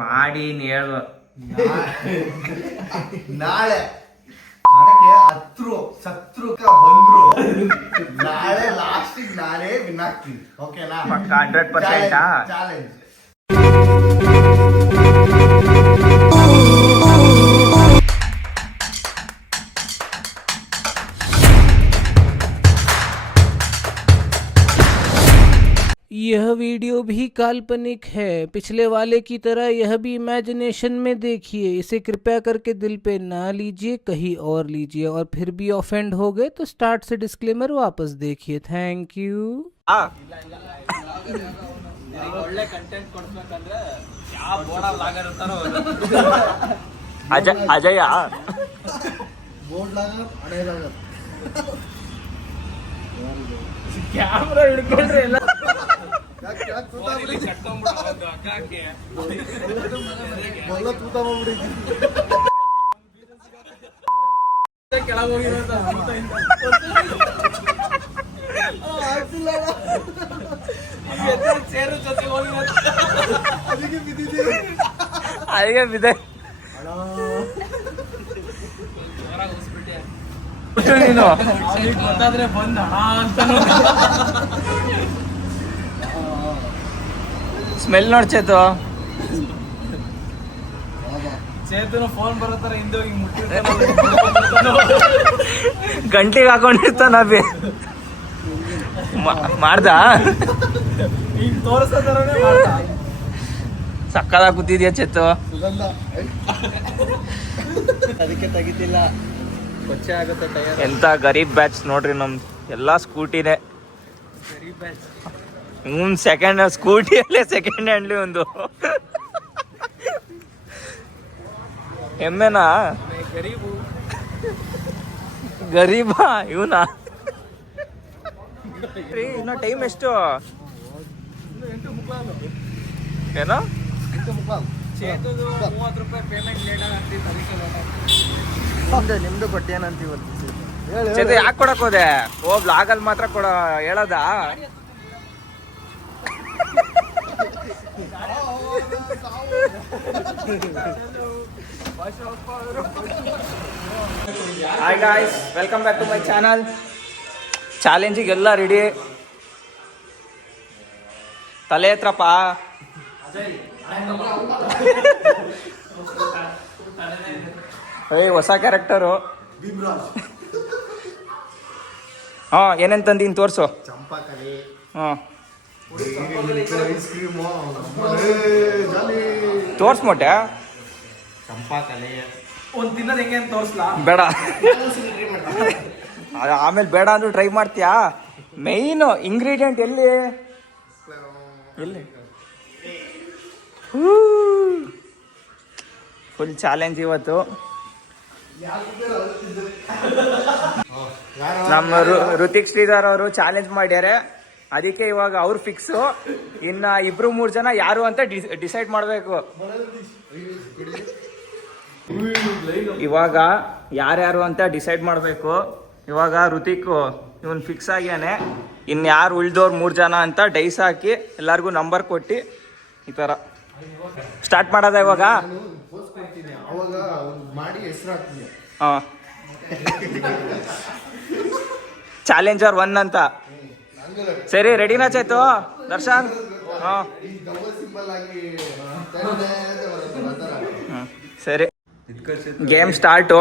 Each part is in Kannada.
ಮಾಡಿ ಹೇಳುವ ನಾಳೆ ನನಗೆ ಶತ್ರು ಬಂದ್ರು ನಾಳೆ ಲಾಸ್ಟಿಗೆ ನಾನೇ ವಿನ್ ಆಗ್ತೀನಿ. ಓಕೆನಾ? 100% ಚಾಲೆಂಜ್. यह वीडियो भी काल्पनिक है, पिछले वाले की तरह यह भी इमेजिनेशन में देखिए। इसे कृपया करके दिल पे ना लीजिए, कहीं और लीजिए, और फिर भी ऑफेंड हो गए तो स्टार्ट से डिस्क्लेमर वापस देखिए। Thank you. ಒಳ್ಳೆ ಕಂಟೆಂಟ್ ಕೊಡ್ಬೇಕಂದ್ರೆ ಯಾವ ಬೋರ್ಡ್ ಲಾಗರ್ ಇರ್ತಾರೋ ಅಜಯ ಬೋರ್ಡ್ ಲಾಗರ್ ಅಡೇ ಲಾಗರ್ ಕ್ಯಾಮ್ರಾ ಹಿಡ್ಕೊಂಡ್ರೆ ಎಲ್ಲ ಕೆಳಗೆ ಹೋಗಿರೋದು ಸೇರು ಜೊತೆ ಹೋಗಿರೋದು ಅದಕ್ಕೆ ಬಿದ್ದಿದೆ. ಅಲ್ಲಿಗೆ ಬಿದ್ದೆ ನೀನು ಗೊತ್ತಾದ್ರೆ ಬಂದ ಅಂತ ಸ್ಮೆಲ್ ನೋಡ್ ಚೇತು. ಚೇತನ ಫೋನ್ ಬರತ್ತಾರ ಹಿಂದೆ ಹೋಗಿ ಮುಟ್ಟಿರ್ತಾನ ಗಂಟಿಗೆ ಹಾಕೊಂಡಿರ್ತಾನ ಬಿ ಮಾಡ್ದ ಈಗ ತೋರಿಸೋತರನೇ ಸಕ್ಕದಾಗ ಕೂತಿದ್ಯಾ ಚೇತು. ಸುಗಂಧ ಅದಕ್ಕೆ ತೆಗಿತಿಲ್ಲ, ಕೊಚ್ಚೆ ಆಗುತ್ತೆ ಟೈರ್. ಎಂತ ಗರೀಬ್ ಬ್ಯಾಚ್ ನೋಡ್ರಿ ನಮ್ದು ಎಲ್ಲಾ ಸ್ಕೂಟಿನೇ. ಸೆಕೆಂಡ್ ಸ್ಕೂಟಿಯಲ್ಲೇ ಸೆಕೆಂಡ್ ಹ್ಯಾಂಡ್ಲಿ ಒಂದು ಎಮ್ಮೆನಾ ಗರೀಬು ಗರೀಬಾ ಇವನಾ? ಇನ್ನ ಟೈಮ್ ಎಷ್ಟು ಏನೋ ಚೇತದು 30 ರೂಪಾಯಿ ಪೇಮೆಂಟ್ ಲೇಟ್ ಆಗ್ತಿತ್ತು ಅದಕ್ಕೆ ನಿಮ್ದು ಕೊಟ್ಟೇನಂತ ಇವತ್ತು ಚೇತು ಯಾಕೆ ಕೊಡಕ್ ಹೋದೆ? ಬ್ಲಾಗಲ್ಲಿ ಮಾತ್ರ ಕೊಡ ಹೇಳದ? Hi guys, welcome back to my channel. ಚಾಲೆಂಜಿಗೆಲ್ಲ ರೆಡಿ. ತಲೆ ಹತ್ರಪ್ಪ ಹೊಸ ಕ್ಯಾರೆಕ್ಟರು. ಹಾ ಏನೇನ್ ತಂದೀನಿ ತೋರ್ಸು. ಚಂಪಾಕಲಿ, ಹಾ ಐಸ್ ಕ್ರೀಮು ತೋರ್ಸ್ಮೊಟ್ಟೆ. ಚಂಪಾಕಲಿ ಒಂದ್ ತಿನ್ನೋದು ಹೆಂಗೆ ಅಂತ ತೋರಿಸ್ಲಾ? ಬೇಡ ಆಮೇಲೆ ಬೇಡ ಅಂದ್ರೂ ಟ್ರೈ ಮಾಡ್ತೀಯಾ? ಮೈನು ಇಂಗ್ರೀಡಿಯೆಂಟ್ ಎಲ್ಲಿ ಫುಲ್ ಚಾಲೆಂಜ್ ಇವತ್ತು. ನಮ್ಮ ಋತಿಕ್ ಶ್ರೀಧರ್ ಅವರು ಚಾಲೆಂಜ್ ಮಾಡ್ಯಾರೆ, ಅದಕ್ಕೆ ಇವಾಗ ಅವ್ರು ಫಿಕ್ಸು. ಇನ್ನ 2-3 ಜನ ಯಾರು ಅಂತ ಡಿಸೈಡ್ ಮಾಡಬೇಕು. ಇವಾಗ ಯಾರ್ಯಾರು ಅಂತ ಡಿಸೈಡ್ ಮಾಡಬೇಕು. ಇವಾಗ ಋತಿಕ್ ಇವನ್ ಫಿಕ್ಸ್ ಆಗ್ಯಾನೆ. ಇನ್ಯಾರು ಉಳ್ದವ್ರು 3 ಜನ ಅಂತ ಡೈಸ್ ಹಾಕಿ ಎಲ್ಲರಿಗೂ ನಂಬರ್ ಕೊಟ್ಟು ಈ ಥರ ಸ್ಟಾರ್ಟ್ ಮಾಡೋದ ಇವಾಗ. ಅವಾಗ ಮಾಡಿ ಹೆಸರು ಹಾಕ್ತೀನಿ. ಹಾಂ ಚಾಲೆಂಜರ್ 1 ಅಂತ. ಸರಿ ರೆಡಿನಾ ಚೇತು? ದರ್ಶನ್? ಹಾಂ ಸರಿ, ಗೇಮ್ ಸ್ಟಾರ್ಟು.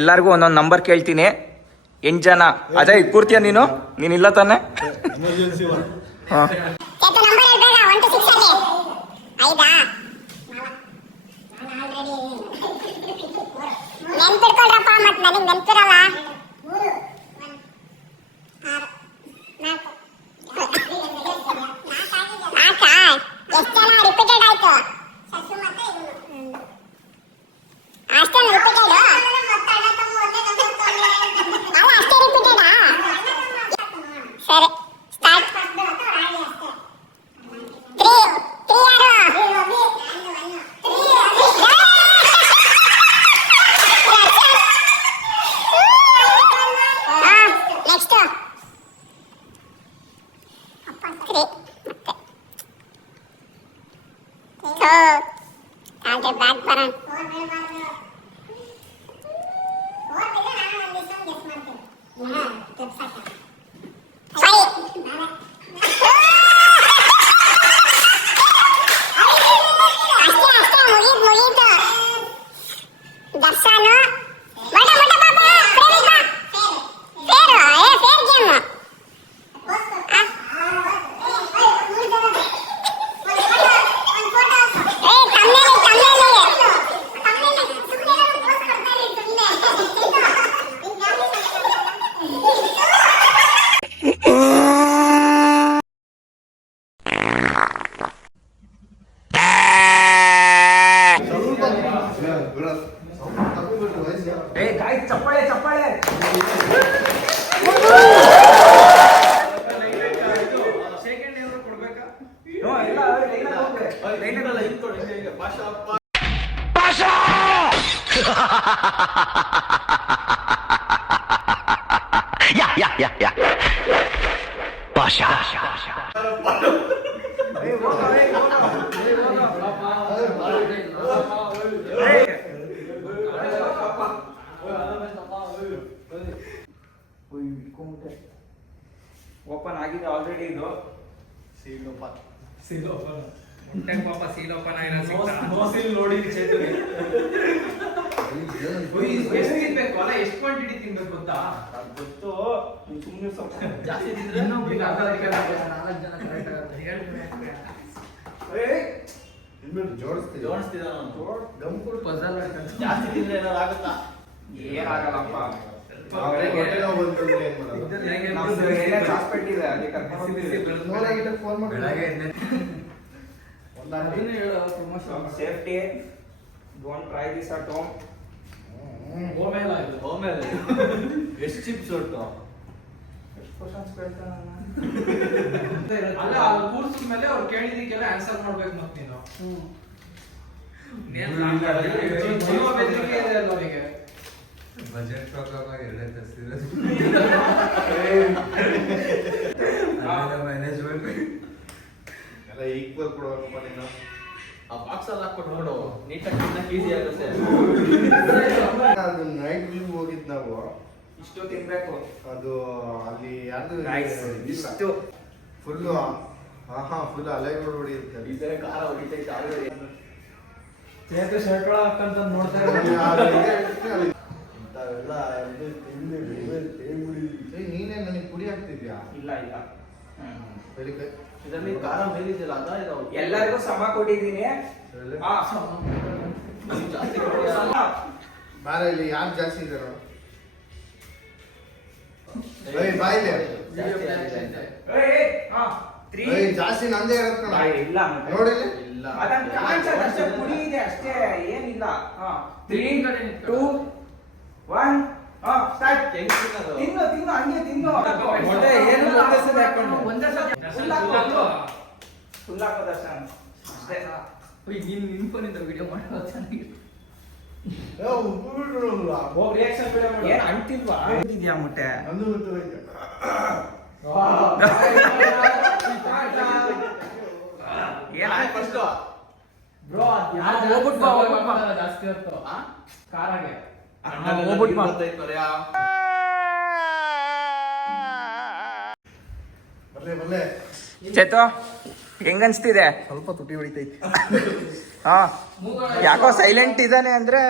ಎಲ್ಲರಿಗೂ ಒಂದೊಂದು ನಂಬರ್ ಕೇಳ್ತೀನಿ. 8 ಜನ. ಅಜಯ್ ಕೂರ್ತೀಯ ನೀನು? ನೀನಿಲ್ಲ ತಾನೆ? ಹಾಂ ನೆನ್ಪಿಡ್ಕೊಳ್ರಪ್ಪ, ಮತ್ ನನಗೆ ನೆನ್ಪಿರಲ್ಲ. ಎಷ್ಟು ಜನ ರಿಪೀಟೆಡ್ ಆಯ್ತು? ಅಷ್ಟೇನು ರಿಪೀಟೆಡ್? ಅಷ್ಟೇ ರಿಪೀಟೆಡಾ? ಸರಿ ಸ್ಟಾರ್ಟ್. 3 ಯಾರು? चालते बैग पर दर्शन बड़ा बड़ा बाबा फेर गेम ಏ ಗಾಯ್ಸ್ ಚಪ್ಪಾಳೆ ಚಪ್ಪಾಳೆ ಹ್ಞೂ, ಎಲ್ಲ ಲೈನ್ ಹೋಗ್ಬೇಕು ಲೈನ್ ಓಪನ್ ಆಗಿದೆ ಆಲ್ರೆಡಿ ಇದು ಹೊಟ್ಟೆಗೆ ಪಾಪ ಸೀಲ್ ಓಪನ್ ಆಗಿಲ್ಲ ಎಷ್ಟು ತಿನ್ಬೇಕು ಅಲ್ಲ ಎಷ್ಟು ಕ್ವಾಂಟಿಟಿ ತಿನ್ಬೇಕು ಗೊತ್ತಾ ಅದ್ ಗೊತ್ತು ನೀನ್ ಸುಮ್ನೆ ಸ್ವಲ್ಪ ಜಾಸ್ತಿ ತಿಂದ್ರೆ ಇನ್ನೊಬ್ರಿಗೆ ಆಗೋದಕ್ಕೆ 4 ಜನ ಕರೆಕ್ಟ್ ಆಗುತ್ತೆ ಜೋಡಿಸ್ತಿದ್ದ ಜಾಸ್ತಿ ತಿಂದ್ರೆ ಏನಾದ್ರು ಆಗುತ್ತಾ ಏನಾಗಲ್ಲಪ್ಪ ಹಾಸ್ಪಿಟಲ್ ಇದೆ ಅಲ್ಲಿ safety don't try this at home ಎಷ್ಟು ಚಿಪ್ಸ್ ಹೊಟ್ಟು ಕ್ವಶನ್ಸ್ ಕೇಳ್ತಾನ ಅಲ್ಲ ಕೂರ್ಸಿದ ಮೇಲೆ ಅವ್ರು ಕೇಳಿದಕ್ಕೆಲ್ಲ ಆನ್ಸರ್ ಮಾಡ್ಬೇಕು ಮತ್ತೆ ನೀನು ಬಜೆಟ್ ಪ್ರಕಾರ ಎರಡೇ ತರಿಸಿದ್ರೆ ಮ್ಯಾನೇಜ್ಮೆಂಟ್ ಎಲ್ಲ ಈಕ್ವಲ್ ಕೊಡಬೇಕಪ್ಪ ನೀನು ಆ ಬಾಕ್ಸ್ ಅಲ್ಲಿ ಹಾಕೊಟ್ಬಿಡು ನೀಟಾಗಿ ತಿನ್ನಕ್ಕೆ ಈಸಿ ಆಗುತ್ತೆ ಅದು ನೈಟ್ ವ್ಯೂ ಹೋಗಿದ್ ನಾವು ಇಷ್ಟು ತಿನ್ಬೇಕು ಅದು ಅಲ್ಲಿ ಯಾರ್ದು ಇಷ್ಟು ಫುಲ್ಲು ಫುಲ್ ಅಲೆಗಳು ಹೊಡಿಯುತ್ತೆ ಈ ತರ ಖಾರ ಹೊಡಿತೈತೆ ಆಲ್ರೆಡಿ ಶರ್ಟ್ ಒಳಗೆ ಹಾಕಂತ ನೋಡ್ತಾರೆ ಇಂಥವೆಲ್ಲ ಇದು ನೀನೇ ನನಗೆ ಪುಡಿ ಹಾಕ್ತಿದ್ಯಾ ಇಲ್ಲ ಇಲ್ಲ ಬೆಳಿಗ್ಗೆ ಇದರಲ್ಲಿ ಖಾರ ಮೇಲಿದೆಯಲ್ಲ ಅದ ಇದು ಎಲ್ಲರಿಗೂ ಸಮ ಕೊಟ್ಟಿದ್ದೀನಿ ಹಾ ಜಾಸ್ತಿ ಕೊಡೋಲ್ಲ ಬಾರ ಇಲ್ಲಿ ಯಾರು ಜಾಸ್ತಿ ಇದ್ದಾರೋ ಬಾಯಿಲೆ ಜಾಸ್ತಿ ನಂದೇ ಇರತ್ತ ಇಲ್ಲ ನೋಡಿಲ್ಲ ಇಲ್ಲ ಅದನ್ನ ಕಾಣಿಸೋದು ಅಷ್ಟೇ ಪುಡಿ ಇದೆ ಅಷ್ಟೇ ಏನಿಲ್ಲ 3 2 1 ಸ್ಟಾರ್ಟ್ ತಿನ್ನು ತಿನ್ನು ಹಂಗೆ ತಿನ್ನು ಮೊಟ್ಟೆ ಏನು ಒಂದೇ ಸಲ ಹಾಕೊಂಡು ಒಂದೇ ಸಲ ಫುಲ್ ಹಾಕೋ ದರ್ಶನ್ ಅಷ್ಟೇ ನೀನು ನಿಂತ್ಕೊಂಡಿದ್ದ ವಿಡಿಯೋ ಮಾಡೋದು ಚೆನ್ನಾಗಿತ್ತು ಹೋಗ್ ರಿಯಾಕ್ಷನ್ ವಿಡಿಯೋ ಮಾಡಿ ಏನು ಅಂಟಿಲ್ವಾ ಇದೆಯಾ ಮುಟ್ಟೆ ನಂದು ಗೊತ್ತಾಯ್ತು ಏನು ಫಸ್ಟ್ ಬ್ರೋ ಜಾಸ್ತಿ ಹೊತ್ತು ಕಾರಾಗೆ ಬಲ್ಲೆ ಚೇತು ಹೆಂಗನ್ಸ್ತಿದೆ ಸ್ವಲ್ಪ ತುಟಿ ಹೊಡಿತೈತಿ ಹಾ ಯಾಕೋ ಸೈಲೆಂಟ್ ಇದ್ದಾನೆ ಅಂದ್ರೆ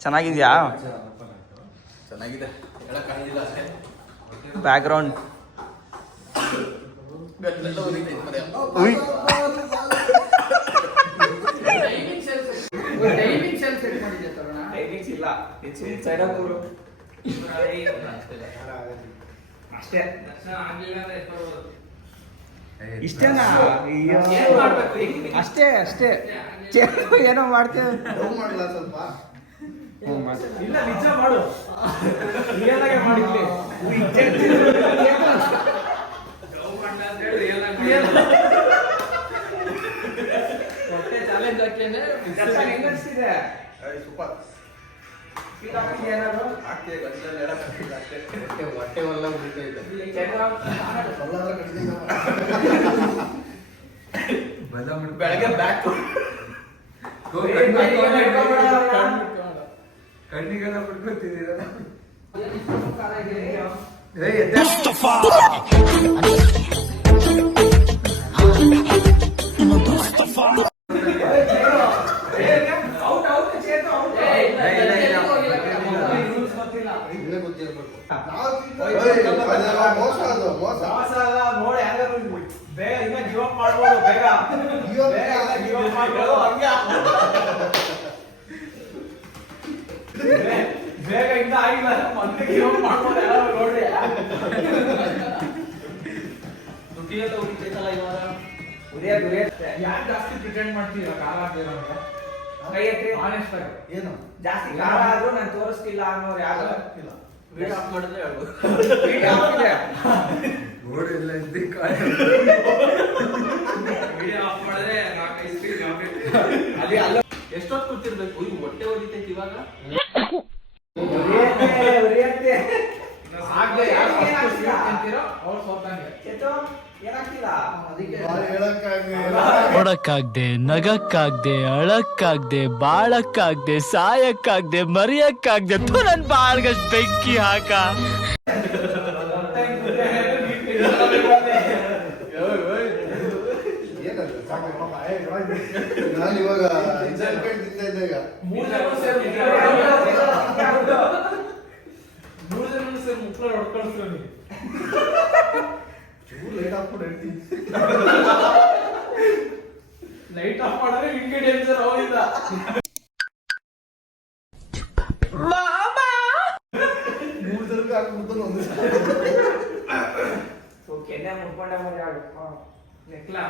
ಚೆನ್ನಾಗಿದ್ಯಾ ಚೆನ್ನಾಗಿದೆ ಹೇಳಕ್ಕಾಗಿಲ್ಲ ಬ್ಯಾಕ್ ಗ್ರೌಂಡ್ ಟೈಮಿಂಗ್ ಸೆಲ್ ಸೆಟ್ ಮಾಡಿದ್ದೆ ತರೋಣ ಟೈಮಿಂಗ್ಸ್ ಇಲ್ಲ ಸೈಡ್ ಹಾಕೋರು ಅಷ್ಟೇ ದರ್ಶನ ಆಗ್ಲಿಲ್ಲ ಅಂದ್ರೆ ಎಷ್ಟು ಬರ್ಬೋದು? ಇಷ್ಟೇನಾ ಏನ್ ಮಾಡ್ಬೇಕು ಈಗ? ಅಷ್ಟೇ ಅಷ್ಟೇ ಏನೋ ಮಾಡ್ತೇವೆ ಲವ್ ಮಾಡಲ್ಲ ಸ್ವಲ್ಪ ಇಲ್ಲ ನಿಜ ಮಾಡು ರಿಯಲ್ ಆಗಿ ಮಾಡಿದ್ವಿ ಲವ್ ಮಾಡ್ಲಾ ಅಂತ ಹೇಳಿ real ಆಗಿ ಹೊಟ್ಟೆ ಚಾಲೆಂಜ್ ಹಾಕ್ಯಂದ್ರೆ ಹೆಂಗ್ ಅನ್ಸ್ತಿದೆ ಸೂಪರ್ ಆಗ್ತಿದೆ ಗಂಟಲಲ್ಲಿ ಹೇಳಕ್ಕಾಗಿಲ್ಲ ಅಷ್ಟೇ ಹೊಟ್ಟೆ ಎಲ್ಲ ಉಳಿತೈತೆ ಬೆಳಗ್ಗೆ ಬ್ಯಾಕ್ ಕಣ್ಣಿಗೆಲ್ಲ ಬಿಟ್ಕೊತಿದ್ದೀರ ಮೋಸ ಅದು ಮೋಸ ನೋಡಿ ಯಾರು ಬೇಗ ಇನ್ನ ಗಿವ್ ಅಪ್ ಮಾಡ್ಬೋದು ಬೇಗ ಗಿವ್ ಅಪ್ ಮಾಡ್ಬೋದು ಹಂಗೆ ಬೇಗ ಇನ್ನ ಆಗಿಲ್ಲ ಮತ್ತೆ ಗಿವ್ ಅಪ್ ಮಾಡ್ಬೋದು ಯಾರು ನೋಡ್ರಿ ದುಡ್ಡಿಗೆಲ್ಲ ಉಳಿತೈತಲ್ಲ ಇವಾಗ ಉರಿಯೋದು ಯಾರು ಜಾಸ್ತಿ ಪ್ರಿಟೆಂಡ್ ಮಾಡ್ತೀರಾ ಕಾಲ ಆಗ್ತೀರ ಕೈ ಎತ್ತಿ ಆನೆಸ್ಟ್ ಆಗಿ ಏನು ಜಾಸ್ತಿ ಕಾಲ ಆದ್ರೂ ನಾನು ತೋರಿಸ್ತಿಲ್ಲ ಅನ್ನೋರು ಯಾರು ಇಲ್ಲ ವಿಡಿಯೋ ಆಫ್ ಮಾಡಿದ್ರೆ ಹೇಳ್ಬೋದು. ವಿಡಿಯೋ ಹಾಕಿದೆ ರೋಡ್ ಎಲ್ಲ ಇದ್ದಿ ವಿಡಿಯೋ ಆಫ್ ಮಾಡಿದ್ರೆ 4-5 ಸ್ಕ್ರೀನ್ ಅಲ್ಲಿ ಅಲ್ಲ ಎಷ್ಟೊತ್ತು ಕೂತಿರ್ಬೇಕು ಈಗ ಹೊಟ್ಟೆ ಹೊಡಿತೈತಿ ಇವಾಗ ಉರಿಯತ್ತೆ ಆಗ್ಲೇ ಯಾರು ಫಸ್ಟ್ ಸ್ವೀಟ್ ತಿಂತೀರೋ ಅವ್ರು ಸೋತಂಗೆ. ಚೇತು ಏನಾಗ್ತಿಲ್ಲ ಹೊಡಕ್ಕಾಗ್ದೆ ನಗಕ್ಕಾಗ್ದೆ ಅಳಕ್ಕಾಗ್ದೆ ಬಾಳಕ್ಕಾಗ್ದೆ ಸಾಯಕ್ಕಾಗ್ದೆ ಮರಿಯಕ್ಕಾಗ್ದೆ ನನ್ ಬಾಳ್ಗಷ್ಟ್ ಬೆಂಕಿ ಹಾಕ ನಾನು ಇವಾಗ ತಿಂತಾ ಇದ್ದಾಗ 3 ಜನ ಸೇರಿ ಮುಕ್ಳ ಹೊಡ್ಕೊಳ್ಸ್ತೀವಿ ಲೈಟ್ ಹಾಕ್ಬಿಟ್ಟು ಹೇಳ್ತೀನಿ ಲೈಟ್ ಆಫ್ ಮಾಡಿದ್ರೆ ಹಿಂಗೆ ಡೇಂಜರ್ ಹೋಗಿಲ್ಲ. ಮೂರು ಜನಕ್ಕೆ ಹಾಕ್ಬಿಟ್ಟು ಒಂದು ಕೆನ್ನೆ ಮುಟ್ಕೊಂಡೆ ಮರಿ ನೆಕ್ಲಾ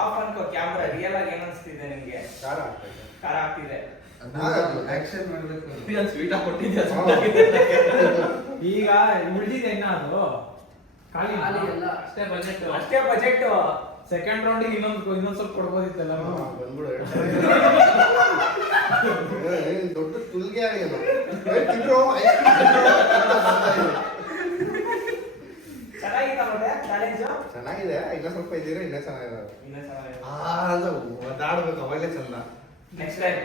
ಆಫ್ ಅನ್ಕೋ ಕ್ಯಾಮ್ರಾ ರಿಯಲ್ ಆಗಿ ಏನ್ ಅನ್ಸ್ತಿದೆ ನಿಮ್ಗೆ ಖಾರ ಆಗ್ತೈತೆ ಖಾರ ಆಗ್ತಿದೆ ಆಕ್ಷನ್ ಮಾಡ್ಬೇಕು ಸ್ವೀಟ್ ಹಾಕೊಟ್ಟಿದ್ದೆ ಈಗ ಉಳಿದಿದೆ ಇನ್ನ ಅದು ಖಾಲಿ ಎಲ್ಲ ಅಷ್ಟೇ ಬಜೆಟ್ ಅಷ್ಟೇ ಬಜೆಟ್ ಸೆಕೆಂಡ್ ರೌಂಡಿಗೆ ಇನ್ನೊಂದ್ ಸ್ವಲ್ಪ ಕೊಡ್ಬೋದಿತ್ತಲ್ಲ ಬಂದ್ಬಿಡು ದೊಡ್ಡ ತುಲ್ಗೆ ಆಗ್ಯದ ತಿಂದ್ರು ಚೆನ್ನಾಗಿತ್ತ ಮತ್ತೆ ಚಾಲೆಂಜ್ ಚೆನ್ನಾಗಿದೆ ಇನ್ನ ಸ್ವಲ್ಪ ಇದ್ದೀರಾ ಇನ್ನ ಚೆನ್ನಾಗಿದೆ ಇನ್ನ ಚೆನ್ನಾಗಿದೆ ಅಂತ ಒದ್ದಾಡ್ಬೇಕು ಅವಾಗಲೇ ಚಂದ ನೆಕ್ಸ್ಟ್ ಟೈಮ್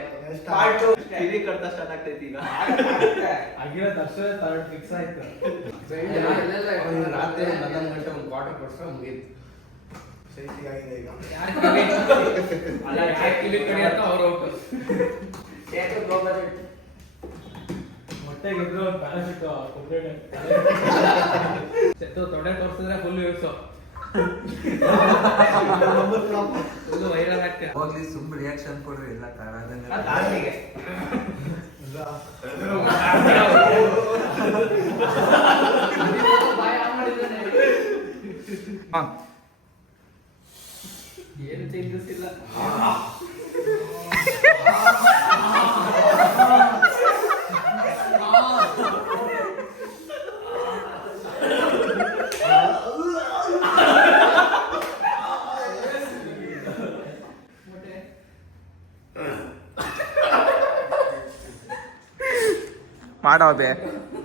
ಪಾರ್ಟ್ 2 ಟಿವಿ ಕಟ್ತಾ ಸ್ಟಾರ್ಟ್ ಆಗ್ತೈತಿ ಈಗ ಆಗಿರೋ ದರ್ಶನ ಥರ್ಡ್ ಫಿಕ್ಸ್ ಆಯ್ತು. ರಾತ್ರಿ 11 ಗಂಟೆ ಒಂದು ಕ್ವಾರ್ಟರ್ ಕೊಡ್ಸ್ರೆ ಮುಗೀತು ಸೈತಿ ಆಗಿದೆ ಈಗ ಅಲ್ಲ ಯಾಕೆ ಇಲ್ಲಿ ಕಡಿಯತ್ತ ಅವ್ರ ಔಟ್ ಸೇತು ಲೋ ಬಜೆಟ್ ಹೊಟ್ಟೆಗೆ ಇದ್ರು ಒಂದು ಪ್ಯಾರಾಶೂಟ್ ಕಂಪ್ಲೀಟ್ ಚೆತ್ತು ತೊಡೆ ತೋರಿಸಿದ್ರೆ ಫುಲ್ ಯೂಸು ಫುಲ್ ವೈರಲ್ ಆಗ್ತೀರ ಹೋಗ್ಲಿ ಸುಮ್ ರಿಯಾಕ್ಷನ್ ಕೊಡ್ರಿ ಎಲ್ಲ ಲಾಸ್ಟಿಗೆ ಏನು ಚೇಂಜಸ್ ಇಲ್ಲ ಮಾಡೋ ಬೇ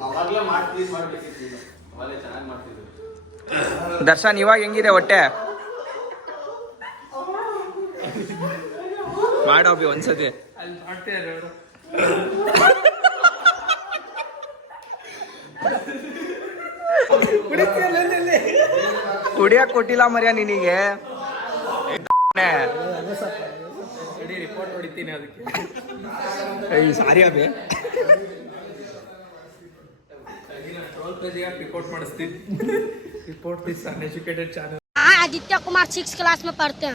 ಅವಾಗ್ಲೇ ಮಾಡ್ಬೇಕಿತ್ತು ಈಗ ಅವಾಗಲೇ ಚೆನ್ನಾಗಿ ಮಾಡ್ತಿದ್ರು ದರ್ಶನ್ ಇವಾಗ ಹೆಂಗಿದೆ ಹೊಟ್ಟೆ ಮಾಡೋ ಬಿ ಒಂದ್ಸತಿ ಅಲ್ಲಿ ಮಾಡ್ತಿದ್ದಾರೆ ಅವರು ಕುಡಿಯಕ್ ಕೊಟ್ಟಿಲ್ಲ ಮರ್ಯ ನಿನಗೆ ರಿಪೋರ್ಟ್ ಹೊಡಿತೀನಿ ಅದಕ್ಕೆ ಸಾರಿ ಅಬೇ ಟ್ರೋಲ್ ಪೇಜಿಗೆ ರಿಪೋರ್ಟ್ ಮಾಡಿಸ್ತೀನಿ report this uneducated channel Aditya Kumar 6 class में पढ़ते हैं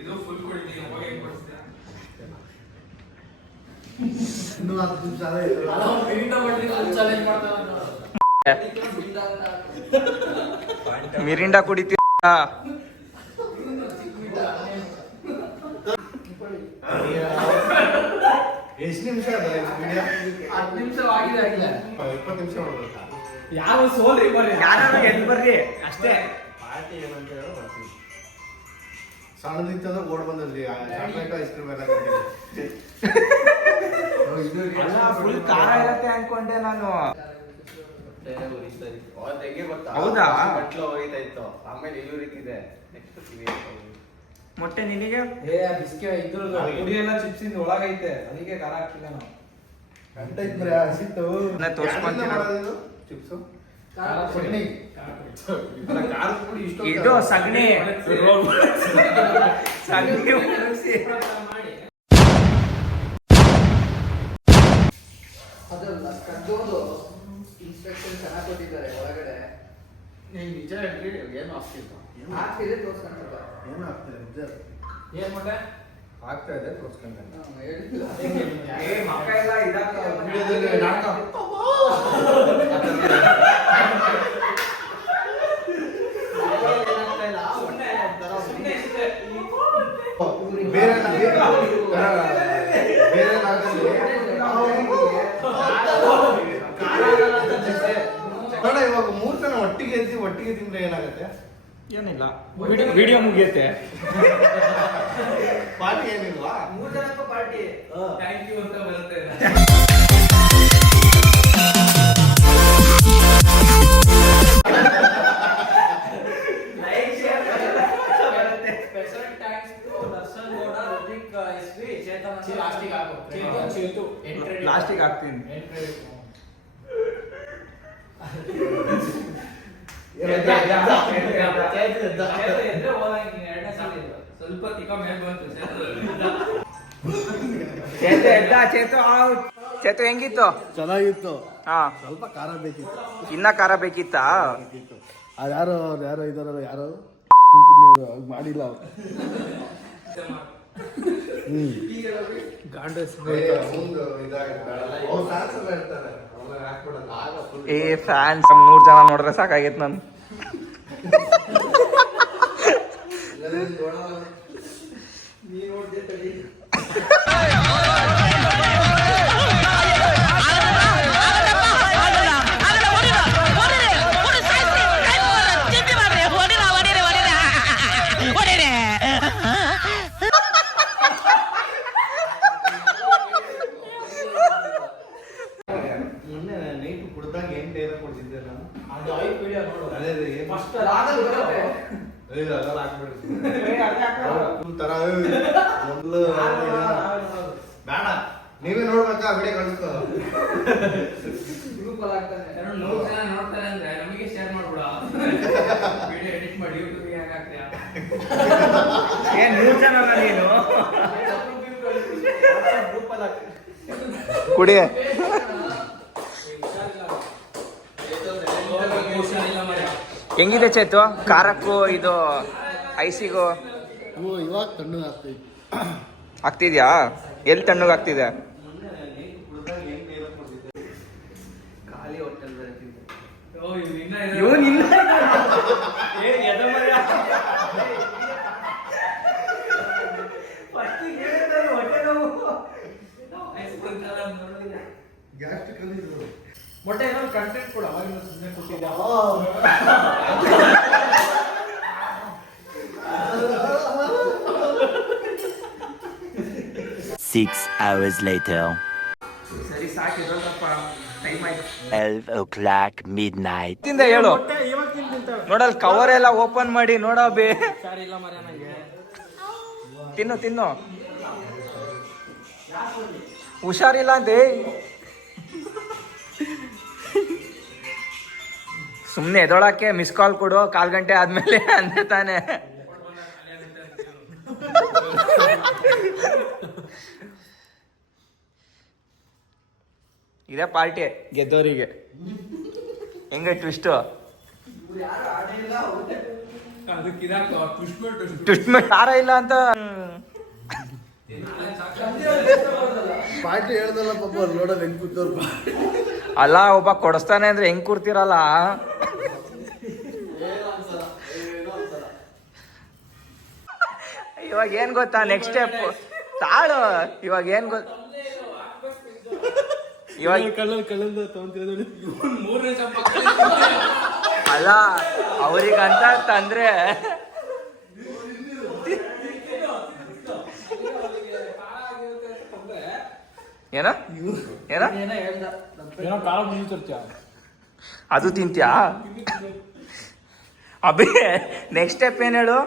ಇದು ಫುಲ್ ಕೊಡ್ತೀನಿ ಅವಾಗ ಹೆಂಗ್ ಮಾಡಿಸ್ತೀನಿ ಇನ್ನೂ 10 ನಿಮಿಷ ಚಾಲೆಂಜ್ ಮಾಡ್ತಾರೆ ಮಿರಿಂಡಾ ಕುಡಿತೀರ ಎಷ್ಟು ನಿಮಿಷ ಅದ ವಿಡಿಯೋ 10 ನಿಮಿಷ ಆಗಿದೆ ಆಗಿಲ್ಲ 20 ನಿಮಿಷ ಮಾಡ್ಬೇಕಾ ಯಾರು ಸೋಲ್ರಿ ಬರ್ರಿ ಯಾರು ಎದ್ದು ಬರ್ರಿ ಅಷ್ಟೇ ಪಾರ್ಟಿ ಏನಂತ ಹೇಳೋ ಬರ್ತೀನಿ ಸಣ್ಣದಿತ್ತಂದ್ರೆ ಓಡ್ ಬಂದದ್ರಿ ಚಾಕ್ಲೇಟ್ ಐಸ್ ಕ್ರೀಮ್ ಎಲ್ಲ ಅಲ್ಲ ಫುಲ್ ಖಾರ ಇರತ್ತೆ ಅನ್ಕೊಂಡೆ ನಾನು. ಹೌದಾ? ಬಟ್ಲು ಹೋಯ್ತಾ ಇತ್ತು, ಆಮೇಲೆ ಇಲ್ಲೂರಿಗಿದೆ. ಮೊಟ್ಟೆ ನಿನಗೆ ಬಿಸ್ಕೆ ಇದ್ರದ್ದು ಪುಡಿ ಎಲ್ಲ ಚಿಪ್ಸ್ ಇಂದ ಒಳಗೈತೆ, ಅದಕ್ಕೆ ಖಾರ ಹಾಕಿಲ್ಲ ನಾವು. ಗಂಟೆ ಇದ್ರೆ ಹಸಿತ್ತು. ತೋರ್ಸ್ಕೊಂತೀನಿ. ಚಿಪ್ಸು ಖಾರ ಪುಡಿ. ಖಾರದ ಪುಡಿ ಇಷ್ಟು ಇದು ಸಗಣಿ ಸಗಣಿ ಉಪಯೋಗಿಸಿ. ಅದಲ್ಲ ಕದ್ದೋದು ಇನ್ಸ್ಟ್ರಕ್ಷನ್ ಚೆನ್ನಾಗಿ ಕೊಟ್ಟಿದ್ದಾರೆ ಒಳಗಡೆ. ನೀವು ನಿಜ ಹೇಳ್ರಿ, ಏನು ಆಗ್ತಿತ್ತು? ಆಗ್ತಿದೆ ತೋರ್ಸ್ಕೊಂಡ್ರೆ ಏನು ಆಗ್ತಿದೆ ನಿಜ? ಏನ್ ಮೊಟ್ಟೆ ಆಗ್ತಾ ಇದೆ ತೋರಿಸ್ಕೊಂಡೆ. ಹೇಳಿಲ್ಲ. ಏ ಮಕ್ಕ ಎಲ್ಲ ವಿಡಿಯೋದಲ್ಲಿ ನಾಟಕ ಬೇರೆ ಬೇರೆ ಇವಾಗ 3 ಜನ ಒಟ್ಟಿಗೆ ತಿಂದ್ರೆ ಏನಾಗುತ್ತೆ? ಏನಿಲ್ಲ, ವಿಡಿಯೋ ಮುಗಿಯುತ್ತೆ. ಪಾರ್ಟಿ ಏನಿಲ್ವಾ? 3 ಜನಕ್ಕೂ ಪಾರ್ಟಿ. ಥ್ಯಾಂಕ್ ಯು ಅಂತ ಬರುತ್ತೆ. Special thanks to Darshan Gowda, Hrithik SP, Chetan Chetu ಲಾಸ್ಟಿಗೆ ಹಾಕ್ತೀನಿ. ಸ್ವಲ್ಪ ತಿಕ್ಕ ಮೇಲೆ ಬಂತು. ಚೇತು ಎದ್ದ, ಚೇತು ಔಟ್. ಚೇತು ಹೆಂಗಿತ್ತು? ಚೆನ್ನಾಗಿತ್ತು. ಹಾ, ಸ್ವಲ್ಪ ಖಾರ ಬೇಕಿತ್ತು. ಇನ್ನ ಖಾರ ಬೇಕಿತ್ತಾ? ಯಾರೋ ಇದಾರಲ್ಲ, ಯಾರೋ ಮಾಡಿಲ್ಲ ಅವ್ರು. ಏ ಫ್ಯಾನ್ಸ್ 100 ಜನ ನೋಡ್ರೆ ಸಾಕಾಗೈತ್ ನನ್. ಮೊನ್ನೆ ನೈಟ್ ಕುಡ್ದಾಗ ಏನ್ ಡೈರ ಕೊಡ್ತಿದ್ದೆ ನಾನು. ಅದು ಐದು ವಿಡಿಯೋ ನೋಡು. ಅದೇ ಫಸ್ಟ್ ಆಗಲ್ಲ ಬರುತ್ತೆ. ಅದೆಲ್ಲ ತರ ಮೊದ್ಲು ಬೇಡ, ನೀವೇ ನೋಡ್ಬೇಕಾ? ವಿಡಿಯೋ ಕಳಿಸ್ಕೊ. ಗ್ರೂಪ್ ಅಲ್ಲಿ ಆಗ್ತಾನೆ. 100 ಜನ ನೋಡ್ತಾರೆ ಅಂದ್ರೆ ನಮಗೆ ಶೇರ್ ಮಾಡ್ಬಿಡ. ವಿಡಿಯೋ ಎಡಿಟ್ ಮಾಡಿ ಯೂಟ್ಯೂಬ್ಗೆ ಹಾಕ್ತೀಯ? ಏನ್ 100 ಜನ ನೀನು? ಗ್ರೂಪ್ ಅಲ್ಲಿ ಆಗ್ತಾನೆ. ಕುಡಿ. ಹೆಂಗಿದೆ ಚೇತು? ಖಾರಕ್ಕೂ ಇದು ಐಸಿಗೂ ಇವಾಗ ತಣ್ಣಗೆ ಆಗ್ತೈತಿ. ಆಗ್ತಿದ್ಯಾ? ಎಲ್ಲಿ ತಣ್ಣಗೆ ಆಗ್ತಿದೆ? ಖಾಲಿ ಹೋಟೆಲ್ ಬರ್ತಿದ್ದೆ. ಓ, ಇವ್ನು ಇನ್ನ ಇದೆ. ಇವನ್ ಇಲ್ಲ. ಗ್ಯಾಸ್ಟ್ರಿಕ್ ಅಲ್ಲಿ ಇದು. ಮೊಟ್ಟೆ ಏನೋ ಕಂಟೆಂಟ್ ಕೂಡ ಅವಾಗಿಂದ ಸುಮ್ಮನೆ ಕೊಟ್ಟಿದ್ದೆ. 6 hours later. ಸರಿ ಸಾಕಿದ್ರಲ್ಲಪ್ಪ, ಟೈಮ್ ಆಯ್ತು. 12 o'clock midnight. ತಿಂದ ಹೇಳು. ನೋಡಲ್ ಕವರ್ ಎಲ್ಲ ಓಪನ್ ಮಾಡಿ ನೋಡ ಬೇ. ತಿನ್ನು. ಹುಷಾರಿಲ್ಲ ಅಂತೆ. ಸುಮ್ನೆ ಎದೊಳಕ್ಕೆ ಮಿಸ್ ಕಾಲ್ ಕೊಡು 1/4 ಗಂಟೆ ಆದ್ಮೇಲೆ ಅಂದೆ ತಾನೆ. ಇದೇ ಪಾರ್ಟಿ ಗೆದ್ದವರಿಗೆ. ಹೆಂಗ ಟ್ವಿಸ್ಟ್? ಟ್ವಿಸ್ಟ್ ಮೇಲೆ ಖಾರ ಇಲ್ಲ ಅಂತ ಪಾರ್ಟಿ ಹೇಳ್ದಲ್ಲ ಪಾಪ, ನೋಡೋದು ಹೆಂಗ್ ಕೂತವ್ರು. ಅಲ್ಲ, ಒಬ್ಬ ಕೊಡಿಸ್ತಾನೆ ಅಂದ್ರೆ ಹೆಂಗ್ ಕೂರ್ತಿರಲ್ಲ. ಇವಾಗ ಏನ್ ಗೊತ್ತಾ ನೆಕ್ಸ್ಟ್ ಸ್ಟೆಪ್? ತಾಳು. ಇವಾಗ ಏನ್ ಗೊತ್ತ? ಇವಾಗ ಅಲ್ಲ, ಅವ್ರಿಗಂತ ತಂದ್ರೆ ಏನ ಏನ ಏನೋ ಕಾಲ ಮುಗಿತಿರ್ತೀಯ ಅದು ತಿಂತ್ಯಾ ಅಭಿ ನೆಕ್ಸ್ಟ್ ಸ್ಟೆಪ್ ಏನ್ ಹೇಳು?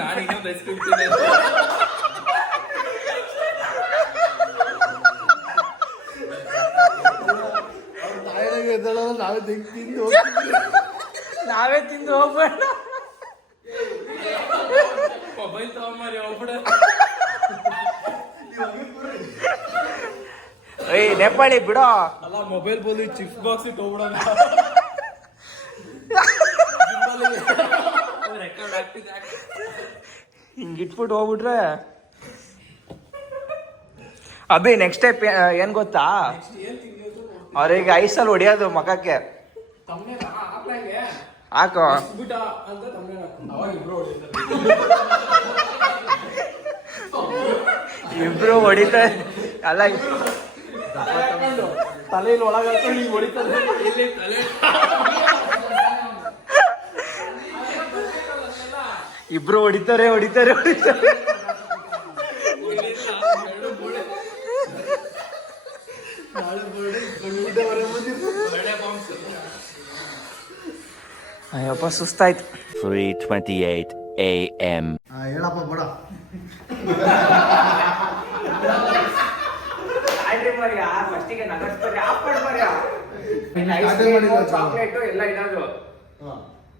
ನಾನೀಗ ಐಸ್ ಕ್ರೀಮ್ ತಿಂದೆ. ನಾವೇ ತಿಂದು ಹೋಗ್ಬೇಡ. ಮೊಬೈಲ್ ತಗೊಂಬರಿ ಹೋಗ್ಬಿಡ. ಏಯ್ ನೇಪಾಳಿ ಬಿಡೋ. ಅಲ್ಲ ಮೊಬೈಲ್ ಬೋಲಿ ಚಿಪ್ಸ್ ಬಾಕ್ಸ್ ಇಟ್ಟು ಹೋಗ್ಬಿಡೋಣ. ರೆಕಾರ್ಡ್ ಆಗ್ತಿದೆ. ಹಿಂಗಿಟ್ಬಿಟ್ಟು ಹೋಗ್ಬಿಟ್ರೆ ಅಭಿ ನೆಕ್ಸ್ಟ್ ಸ್ಟೆಪ್ ಏನ್ ಗೊತ್ತಾ? ಅವ್ರಿಗೆ ಐಸಲ್ಲಿ ಹೊಡಿಯೋದು ಮಖಕ್ಕೆ ಹಾಕೋ. ಇಬ್ರು ಹೊಡಿತಾರೆ ಅಲ್ಲ, ತಲೆಯಲ್ಲಿ ಒಳಗೆ ಹೊಡಿತಾರೆ. ಇಬ್ರು ಹೊಡಿತಾರೆ ಹೊಡಿತಾರೆ ಹೊಡಿತಾರೆ. ಅಯ್ಯಪ್ಪ ಸುಸ್ತಾಯ್ತು. 3:28 a.m. ಹೇಳಪ್ಪ ಬೇಡ. ಫಸ್ಟಿಗೆ ನಗರ್ಸ್ಬರ್ರಿ, ಚಾಕ್ಲೇಟ್ ಎಲ್ಲ ಇರೋದು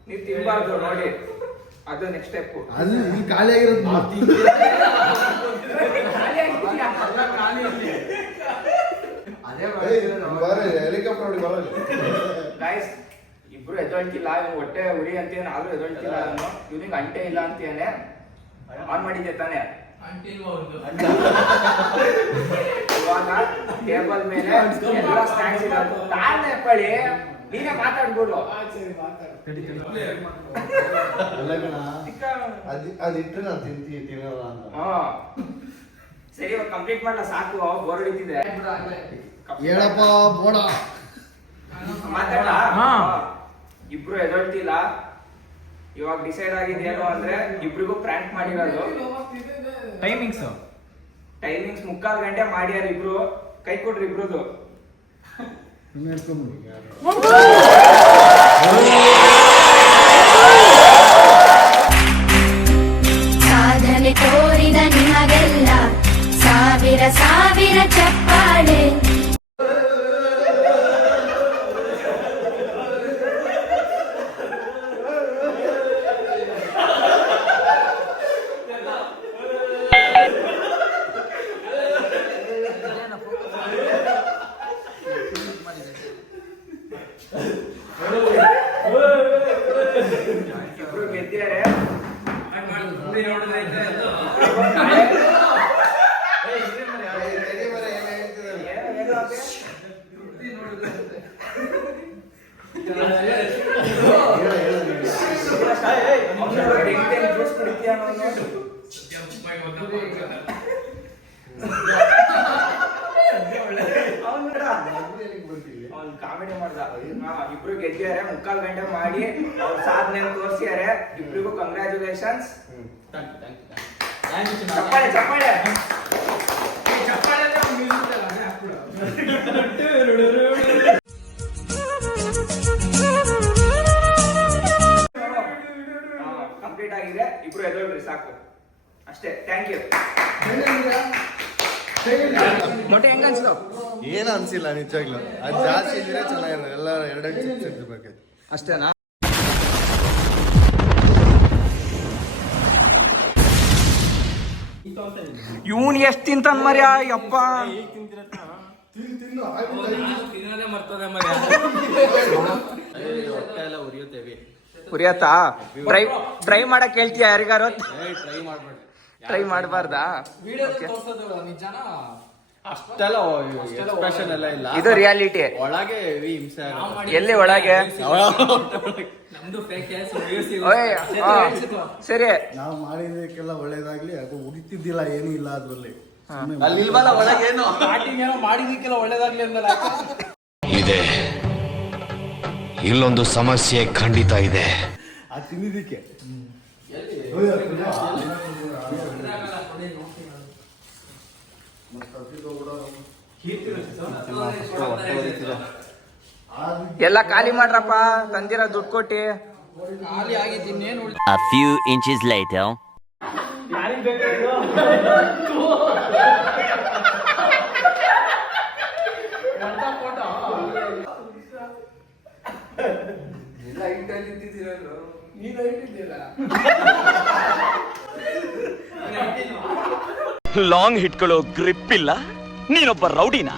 ನೀವು ತಿನ್ಬಾರ್ದು ನೋಡಿ. ಅದು ನೆಕ್ಸ್ಟ್ ಸ್ಟೆಪ್. ಅದು ಇಲ್ಲಿ ಖಾಲಿ ಆಗಿರೋದು. ಹೆಲಿಕಾಪ್ಟರ್ ನೋಡಿ ಬರೋದು. ಗೈಸ್ ಇಬ್ರು ಎದೊಳ್ತಿಲ್ಲ, ಇವ್ನು ಹೊಟ್ಟೆ ಉರಿ ಅಂತೀಯ, ಆದ್ರೂ ಎದೊಳ್ತಿಲ್ಲ. ಇವ್ನಿಗೆ ಅಂಟೆ ಇಲ್ಲ ಅಂತೀಯಾನೆ. ಆನ್ ಮಾಡಿದ್ದೆ ತಾನೆ? ಇವಾಗ ಟೇಬಲ್ ಮೇಲೆ ಎಲ್ಲ ಸ್ನಾಕ್ಸ್ ಇರೋದು. ತಾನೇ ಪಳಿ ನೀನೇ ಮಾತಾಡ್ಬೋದು. ಅದಿಟ್ಟು ನಾನು ತಿನ್ನಲ್ಲ ಅಂತ. ಸರಿ ಇವಾಗ ಕಂಪ್ಲೀಟ್ ಮಾಡಲ, ಸಾಕು, ಬೋರ್ ಹೊಡಿತಿದೆ. ಹೇಳಪ್ಪ ಬೋಡ. ಮಾತಾಡ. ಇಬ್ರು ಎದೊಳ್ತಿಲ್ಲ. ಇವಾಗ ಡಿಸೈಡ್ ಆಗಿದ್ದೇನು ಅಂದ್ರೆ ಇಬ್ರಿಗೂ ಪ್ರ್ಯಾಂಕ್ ಮಾಡಿರೋದು. ಟೈಮಿಂಗ್ಸ್ 3:15 ಗಂಟೆ ಮಾಡ್ಯಾರ ಇಬ್ರು. ಕೈ ಕೊಡ್ರಿ ಇಬ್ರದು. ಸಾಧನೆ ತೋರಿದ ನಿಮಗೆಲ್ಲ ಸಾವಿರ ಸಾವಿರ ಚಪ್ಪಾಳೆ. ಇಬ್ರು ಗೆದ್ದಿದ್ದಾರೆ. ಕಾಮಿಡಿ ಮಾಡ್ದ. ಇಬ್ರು ಗೆದ್ದಿದ್ದಾರೆ. 3:15 ಗಂಟೆ ಮಾಡಿ ಅವ್ರ ಸಾಧನೆ ತೋರಿಸಿದ್ದಾರೆ. ಇಬ್ರಿಗೂ ಕಂಗ್ರ್ಯಾಚುಲೇಷನ್ಸ್. ಚಪ್ಪಾಳೆ ಚಪ್ಪಾಳೆ ಕಂಪ್ಲೀಟ್ ಆಗಿದೆ. ಇಬ್ರು ಎದೊಳ್ರಿ ಸಾಕು ಅಷ್ಟೇ. Thank you. ಮೊಟ್ಟೆ ಹೆಂಗ ಅನ್ಸ್ತು? ಏನು ಅನ್ಸಿಲ್ಲ ನಿಜವಾಗ್ಲು. ಅದು ಜಾಸ್ತಿ ಇದ್ರೆ ಚೆನ್ನಾಗಿರೋದು. ಎಲ್ಲ 2 ಚಿಪ್ಸ್ ಇರ್ಬೇಕು ಅಷ್ಟೇನಾ? ಇವನ್ ಎಷ್ಟ್ ತಿಂತಾನ ಮರ್ಯ ಯಪ್ಪ. ತಿನ್ನೋದೇ ಮರ್ತದೆ ಮಗ. ಹೊಟ್ಟೆ ಎಲ್ಲ ಉರಿಯುತ್ತೇವೆ. ಉರಿಯತ್ತಾ? ಟ್ರೈ ಮಾಡಕ್ ಹೇಳ್ತೀಯ ಯಾರಿಗಾರು? ಟ್ರೈ ಮಾಡಬಾರ್ದಾ? ಅಷ್ಟೆಲ್ಲ ಎಕ್ಸ್ಪ್ರೆಷನ್ ಎಲ್ಲ ಇಲ್ಲ. ಇದು ರಿಯಾಲಿಟಿ. ಒಳಗೆ ಹಿಂಸೆ. ಎಲ್ಲಿ ಒಳಗೆ? ನಮ್ದು ಫೇಕ್. ಓಯ್, ಸರಿ. ನಾವು ಮಾಡಿದಕ್ಕೆಲ್ಲ ಒಳ್ಳೇದಾಗ್ಲಿ. ಅದು ಉರಿತಿದ್ದಿಲ್ಲ, ಏನೂ ಇಲ್ಲ ಅದ್ರಲ್ಲಿ. ಅಲ್ಲಿ ಇಲ್ವಲ್ಲ ಒಳಗೆ ಏನು ಸ್ಟಾರ್ಟಿಂಗ್ ಏನೋ ಮಾಡಿದಕ್ಕೆಲ್ಲ ಒಳ್ಳೇದಾಗ್ಲಿ ಅಂದಲ್ಲ. ಇದೆ, ಇಲ್ಲೊಂದು ಸಮಸ್ಯೆ ಖಂಡಿತ ಇದೆ. ಅದು ತಿಂದಿದ್ದಕ್ಕೆ ಎಲ್ಲ ಖಾಲಿ ಮಾಡ್ರಪ್ಪ, ತಂದಿರೋ ದುಡ್ಡು ಕೊಟ್ಟಿ. ಖಾಲಿ ಆಗಿದ್ದು ಇನ್ನೇನು A few inches later. ಎಲ್ಲ ಇಂಟಲ್ಲಿ ಇದ್ದಿದ್ದೀರಲ್ಲ, ನೀನು ಇಟ್ಟಿದ್ದೀರ. ಲಾಂಗ್ ಹಿಟ್ಗಳು ಗ್ರಿಪ್ ಇಲ್ಲ, ನೀನೊಬ್ಬ ರೌಡಿನ.